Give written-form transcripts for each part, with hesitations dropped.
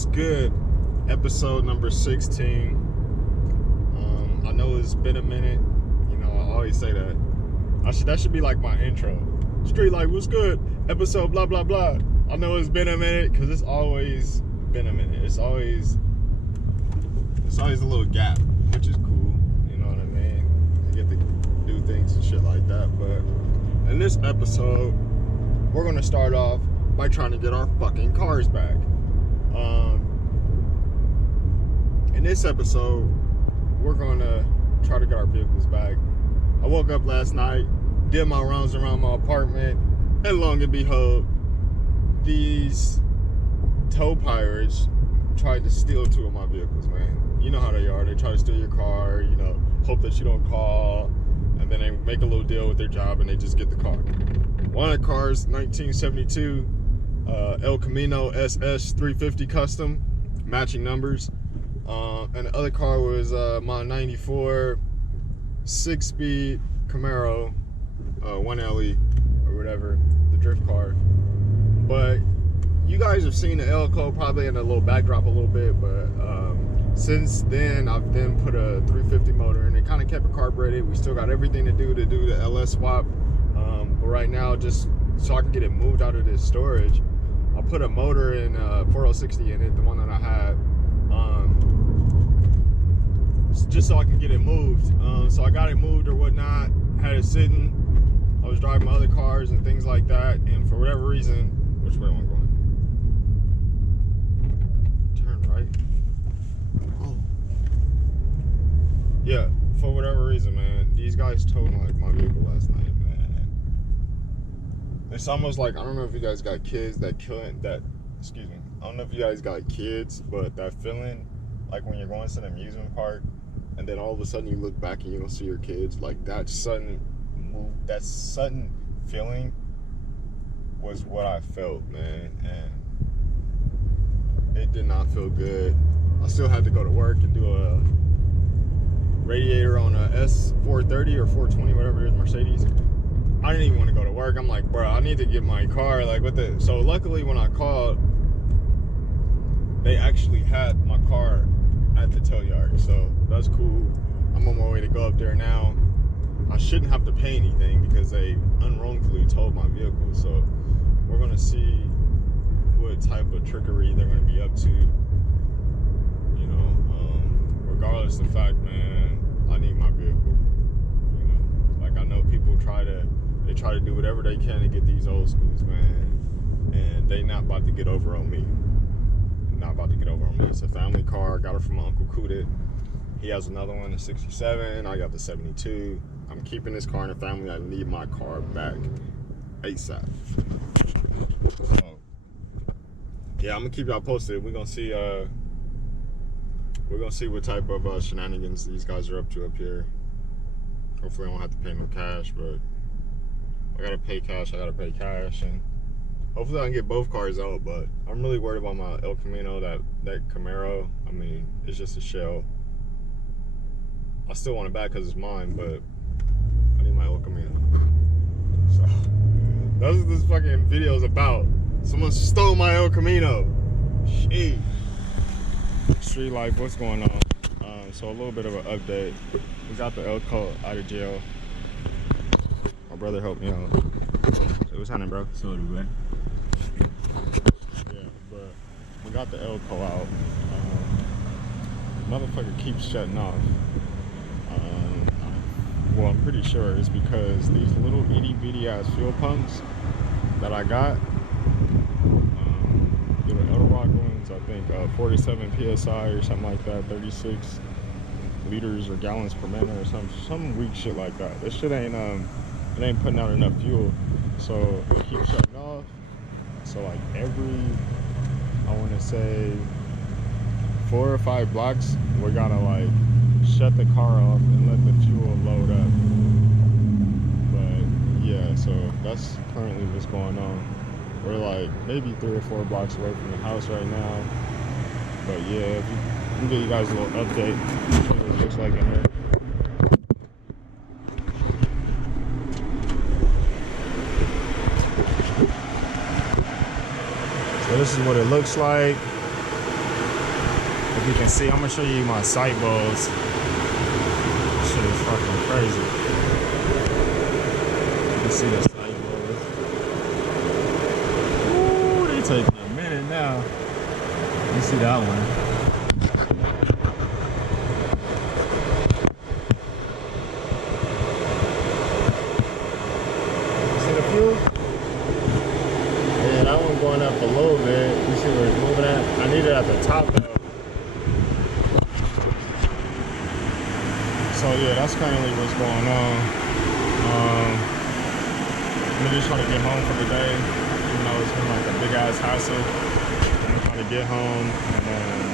What's good? Episode number 16. I know it's been a minute. You know, I always say that. That should be like my intro. Street Life, what's good? Episode blah blah blah. I know it's been a minute because it's always been a minute. It's always a little gap, which is cool. You know what I mean? You get to do things and shit like that. But in this episode, we're gonna start off by trying to get our fucking cars back. In this episode, we're gonna try to get our vehicles back. I woke up last night, did my rounds around my apartment, and lo and behold, these tow pirates tried to steal two of my vehicles, man. You know how they are. They try to steal your car, you know, hope that you don't call, and then they make a little deal with their job and they just get the car. One of the cars, 1972 El Camino SS 350 custom, matching numbers. And the other car was my 94 6-speed Camaro 1LE or whatever, the drift car. But you guys have seen the Elco probably in a little backdrop a little bit, but since then I've then put a 350 motor and it kind of kept it carbureted. We still got everything to do the LS swap, but right now, just so I can get it moved out of this storage, I'll put a motor in 4060 in it, the one that I had, just so I can get it moved. So I got it moved or whatnot, had it sitting. I was driving my other cars and things like that, and for whatever reason, which way am I going? Turn right. Oh. Yeah, for whatever reason, man, these guys towed my vehicle last night, man. It's almost like, I don't know if you guys got kids that excuse me, I don't know if you guys got kids, but that feeling like when you're going to an amusement park and then all of a sudden you look back and you don't see your kids, like that sudden feeling was what I felt, man, and it did not feel good. I still had to go to work and do a radiator on a S430 or 420, whatever it is, Mercedes. I didn't even want to go to work. I'm like, bro, I need to get my car, like, what the, so luckily when I called, they actually had my car at the tow yard, so that's cool. I'm on my way to go up there now. I shouldn't have to pay anything because they unwrongfully towed my vehicle, so we're gonna see what type of trickery they're gonna be up to, you know. Regardless of the fact, man, I need my vehicle, you know. Like, I know people try to do whatever they can to get these old schools, man, and they not about to get over on me. Not about to get over on me. It's a family car. I got it from my Uncle Kudit. He has another one, the 67. I got the 72. I'm keeping this car in the family. I need my car back ASAP. So, yeah, I'm gonna keep y'all posted. We're gonna see what type of shenanigans these guys are up to up here. Hopefully I won't have to pay no cash, but I gotta pay cash, and hopefully I can get both cars out. But I'm really worried about my El Camino, that Camaro. I mean, it's just a shell. I still want it back because it's mine, but I need my El Camino. So that's what this fucking video is about. Someone stole my El Camino. Shit. Street Life, what's going on? So a little bit of an update. We got the Elco out of jail. My brother helped me out. So what's happening, bro? So man. Yeah, but we got the Elco out. Motherfucker keeps shutting off. Well, I'm pretty sure it's because these little itty bitty ass fuel pumps that I got, little Edelrock ones, I think 47 PSI or something like that, 36 liters or gallons per minute or some weak shit like that. This shit ain't it ain't putting out enough fuel, so it keeps shutting off. So like every, I want to say 4 or 5 blocks, we gotta like shut the car off and let the fuel load up. But yeah, so that's currently what's going on. We're like maybe 3 or 4 blocks away from the house right now. But yeah, if you can get you guys a little update, see what it looks like in here. So this is what it looks like. If you can see, I'm gonna show you my sight bulbs. This shit is fucking crazy. You can see the sight bulbs. Ooh, they taking a minute now. You see that one? See the fuel? Yeah, that one going up a little bit. You see where it's moving at? I need it at the top though. So yeah, that's currently what's going on. I'm just trying to get home for the day. You know, it's been like a big ass hassle. I'm trying to get home and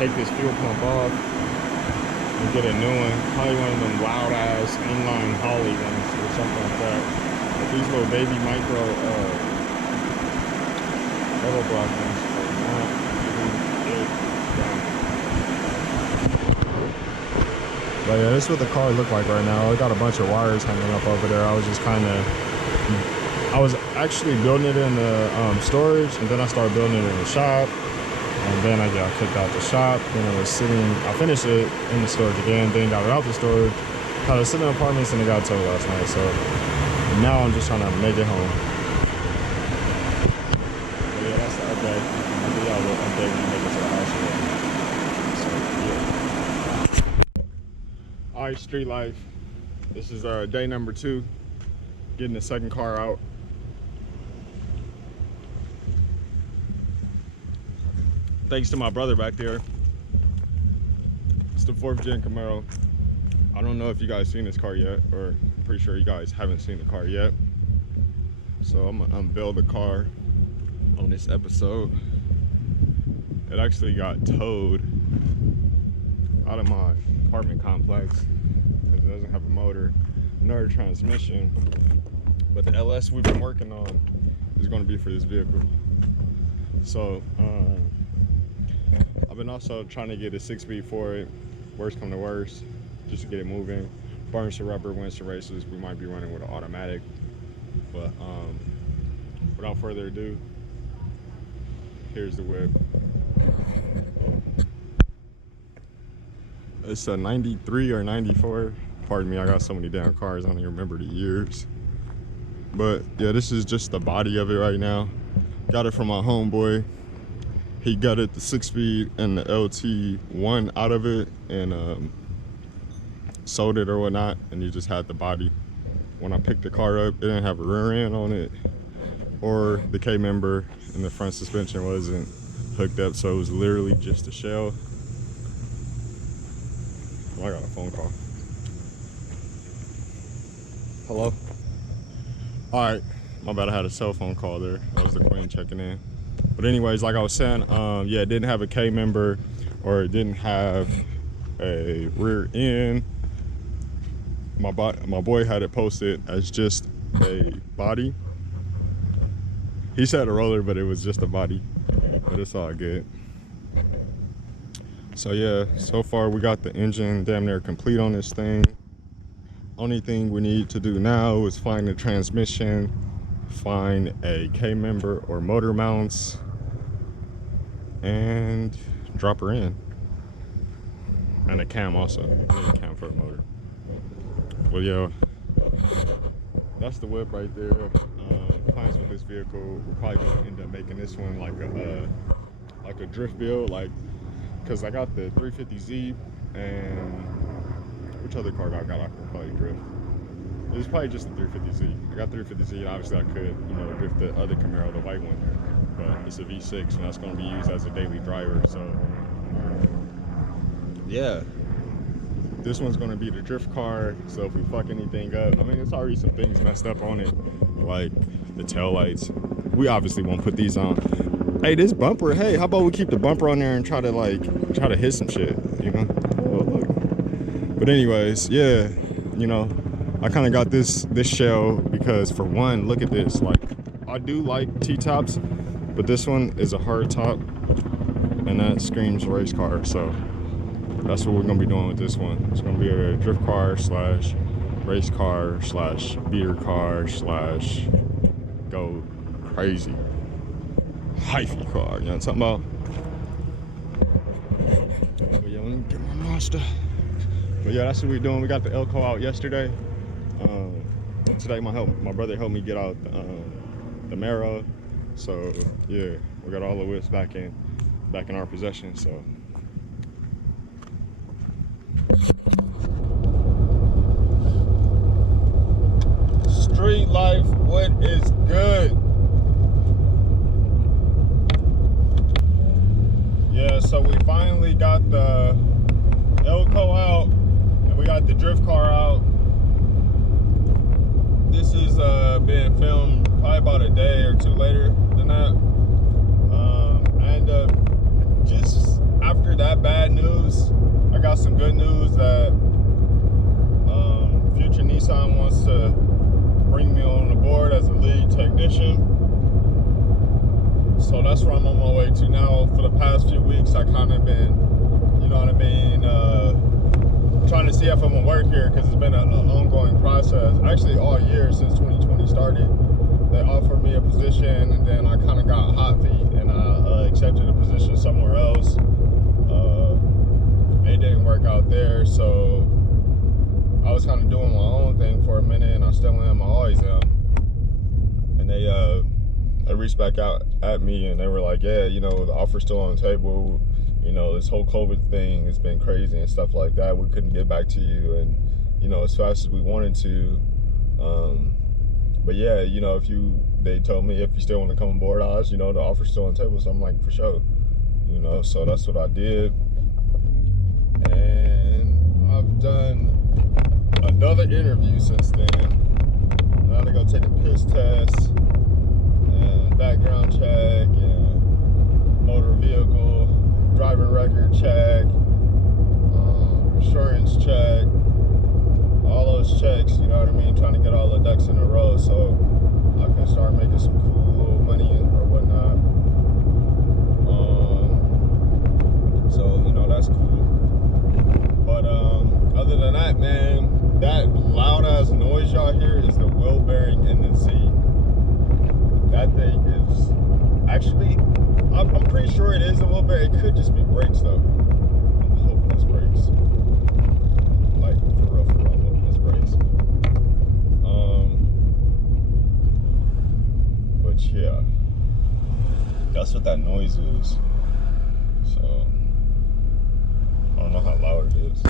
take this fuel pump off and get a new one. Probably one of them loud ass inline Holly ones or something like that. But these little baby micro auto block ones are not even good. But yeah, this is what the car look like right now. It got a bunch of wires hanging up over there. I was actually building it in the storage, and then I started building it in the shop, and then I got kicked out the shop. Then it was sitting, I finished it in the storage again, then got it out the storage. I was sitting in apartments and it got towed last night, so now I'm just trying to make it home. But yeah, that's the update. I'll give y'all a little update when I make it to the house again. So yeah. Alright, Street Life. This is day number 2. Getting the second car out. Thanks to my brother back there. It's the 4th gen Camino. I don't know if you guys seen this car yet, or I'm pretty sure you guys haven't seen the car yet. So I'm gonna unveil the car on this episode. It actually got towed out of my apartment complex because it doesn't have a motor nor a transmission. But the LS we've been working on is going to be for this vehicle. So I've been also trying to get a 6-speed for it, worst come to worst, just to get it moving. Burn some rubber, win some races. We might be running with an automatic. But without further ado, here's the whip. It's a 93 or 94. Pardon me, I got so many damn cars, I don't even remember the years. But yeah, this is just the body of it right now. Got it from my homeboy. He gutted the 6-speed and the LT1 out of it and sold it or whatnot, and he just had the body. When I picked the car up, it didn't have a rear end on it, or the K member and the front suspension wasn't hooked up, so it was literally just a shell. Oh, I got a phone call. Hello? All right, my bad, I had a cell phone call there. That was the queen checking in. But anyways, like I was saying, yeah, it didn't have a K member, or it didn't have a rear end. My boy had it posted as just a body. He said a roller, but it was just a body. But it's all good. So yeah, so far we got the engine damn near complete on this thing. Only thing we need to do now is find the transmission, find a K member or motor mounts, and drop her in. And a cam also. I need a cam for the motor. Well, yeah, that's the whip right there. Plans with this vehicle, we're probably gonna end up making this one like a drift build, because I got the 350Z, and which other car I got I could probably drift? It was probably just the 350Z. I got 350Z, and obviously I could, drift the other Camaro, the white one, but it's a V6, and that's gonna be used as a daily driver. So yeah, this one's gonna be the drift car. So if we fuck anything up, I mean, there's already some things messed up on it, like the tail lights. We obviously won't put these on. Hey, this bumper, hey, how about we keep the bumper on there and try to hit some shit, Well, look. But anyways, yeah, I kind of got this shell because, for one, look at this. I do like T-tops, but this one is a hard top, and that screams race car. So that's what we're gonna be doing with this one. It's gonna be a drift car slash race car slash beater car slash go crazy hyphy car. You know what I'm talking about? But yeah, let me get my monster. But yeah, that's what we're doing. We got the Elko out yesterday. Today my brother helped me get out the Marrow. So yeah, we got all the whips back in our possession. So street life, what is good? Yeah, so we finally got the Elko out and we got the drift car out. This is being filmed probably about a day or two later than that. And just after that bad news, I got some good news that future Nissan wants to bring me on the board as a lead technician. So that's where I'm on my way to now. For the past few weeks, I kind of been, you know what I mean, trying to see if I'm gonna work here because it's been an ongoing process. Actually, all year since 2020 started, they offered me a position, and then I kind of got hot feet, and I accepted a position somewhere else. It didn't work out there, so I was kind of doing my own thing for a minute, and I still am. I always am. And they reached back out at me, and they were like, "Yeah, you know, the offer's still on the table. You know, this whole COVID thing has been crazy and stuff like that. We couldn't get back to you, and you know, as fast as we wanted to. But yeah, you know, they told me if you still want to come on board, you know, the offer's still on the table." So I'm like, for sure. You know, so that's what I did, and I've done another interview since then. Now to go take a piss test and background check and motor vehicle driver record check, insurance check, all those checks, you know what I mean, trying to get all the ducks in a row so I can start making some cool little money or whatnot. So, you know, that's cool. But other than that, man, that loud ass noise y'all hear is the wheel bearing in the seat. That thing is actually, I'm pretty sure it is a wheel bearing. It could just be brakes though. I'm hoping it's brakes. Like for real, I'm hoping it's brakes. But yeah, that's what that noise is. So I don't know how loud it is.